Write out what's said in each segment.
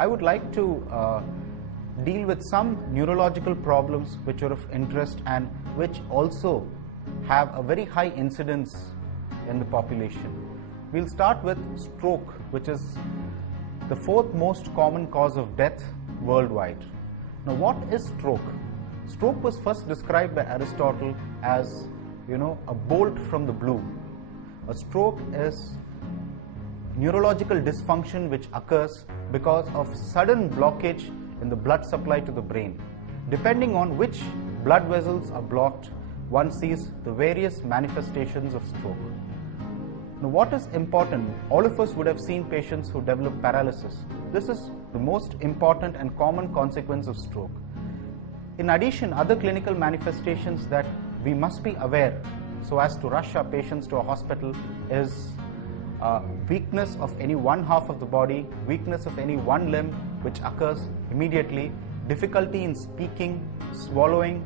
I would like to deal with some neurological problems which are of interest and which also have a very high incidence in the population. We'll start with stroke, which is the fourth most common cause of death worldwide. Now, what is stroke? Stroke was first described by Aristotle as, a bolt from the blue. A stroke is neurological dysfunction which occurs because of sudden blockage in the blood supply to the brain. Depending on which blood vessels are blocked, one sees the various manifestations of stroke. Now, what is important? All of us would have seen patients who develop paralysis. This is the most important and common consequence of stroke. In addition, other clinical manifestations that we must be aware so as to rush our patients to a hospital is weakness of any one half of the body, weakness of any one limb which occurs immediately, difficulty in speaking, swallowing,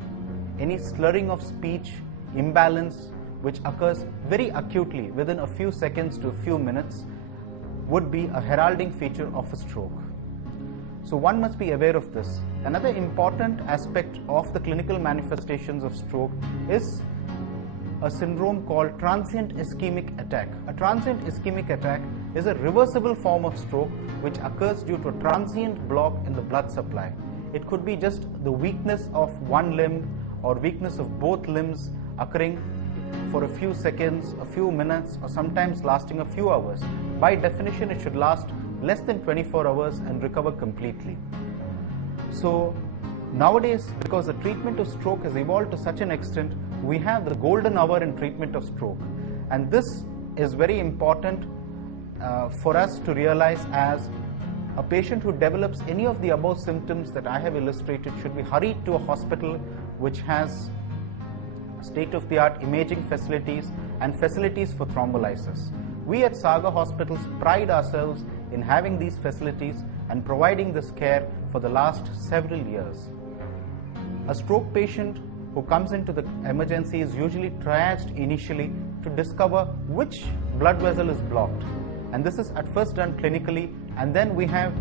any slurring of speech, imbalance which occurs very acutely within a few seconds to a few minutes would be a heralding feature of a stroke. So one must be aware of this. Another important aspect of the clinical manifestations of stroke is a syndrome called transient ischemic attack. A transient ischemic attack is a reversible form of stroke which occurs due to a transient block in the blood supply. It could be just the weakness of one limb or weakness of both limbs occurring for a few seconds, a few minutes, or sometimes lasting a few hours. By definition, it should last less than 24 hours and recover completely. So nowadays, because the treatment of stroke has evolved to such an extent, we have the golden hour in treatment of stroke, and this is very important for us to realize, as a patient who develops any of the above symptoms that I have illustrated should be hurried to a hospital which has state-of-the-art imaging facilities and facilities for thrombolysis. We at Sagar Hospitals pride ourselves in having these facilities and providing this care for the last several years. A stroke patient who comes into the emergency is usually triaged initially to discover which blood vessel is blocked, and this is at first done clinically, and then we have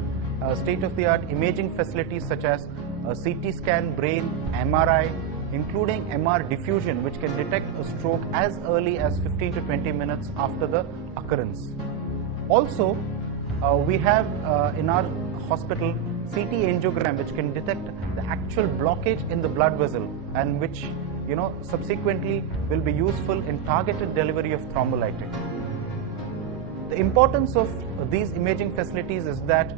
state-of-the-art imaging facilities such as a CT scan, brain, MRI, including MR diffusion, which can detect a stroke as early as 15 to 20 minutes after the occurrence. Also, we have in our hospital CT angiogram which can detect the actual blockage in the blood vessel, and which subsequently will be useful in targeted delivery of thrombolytic. The importance of these imaging facilities is that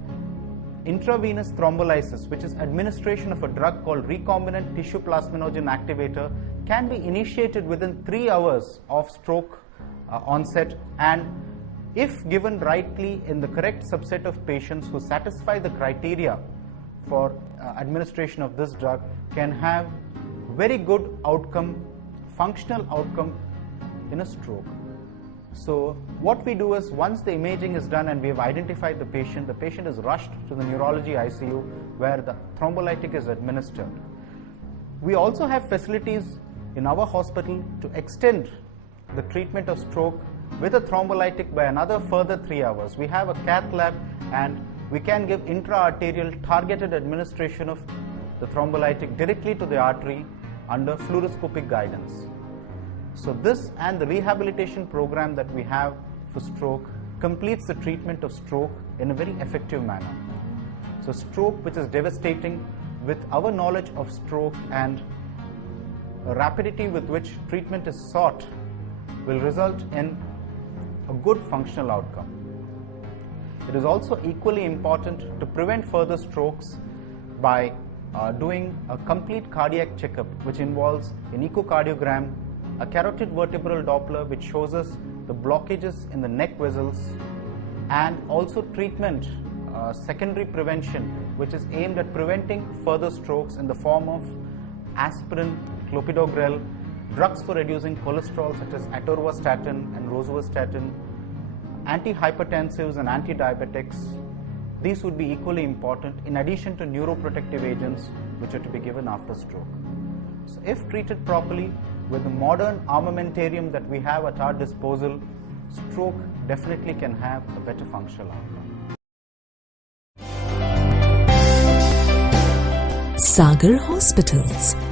intravenous thrombolysis, which is administration of a drug called recombinant tissue plasminogen activator, can be initiated within 3 hours of stroke onset, and if given rightly in the correct subset of patients who satisfy the criteria for administration of this drug, can have very good outcome, functional outcome in a stroke. So what we do is, once the imaging is done and we have identified the patient is rushed to the neurology ICU where the thrombolytic is administered. We also have facilities in our hospital to extend the treatment of stroke with a thrombolytic by another further 3 hours. We have a cath lab, and we can give intra-arterial targeted administration of the thrombolytic directly to the artery under fluoroscopic guidance. So this and the rehabilitation program that we have for stroke completes the treatment of stroke in a very effective manner. So stroke, which is devastating, with our knowledge of stroke and a rapidity with which treatment is sought, will result in a good functional outcome. It is also equally important to prevent further strokes by doing a complete cardiac checkup, which involves an echocardiogram, a carotid vertebral Doppler which shows us the blockages in the neck vessels, and also treatment, secondary prevention, which is aimed at preventing further strokes in the form of aspirin, clopidogrel, drugs for reducing cholesterol such as atorvastatin and rosuvastatin, antihypertensives and antidiabetics. These would be equally important, in addition to neuroprotective agents which are to be given after stroke. So if treated properly with the modern armamentarium that we have at our disposal, stroke definitely can have a better functional outcome. Sagar Hospitals.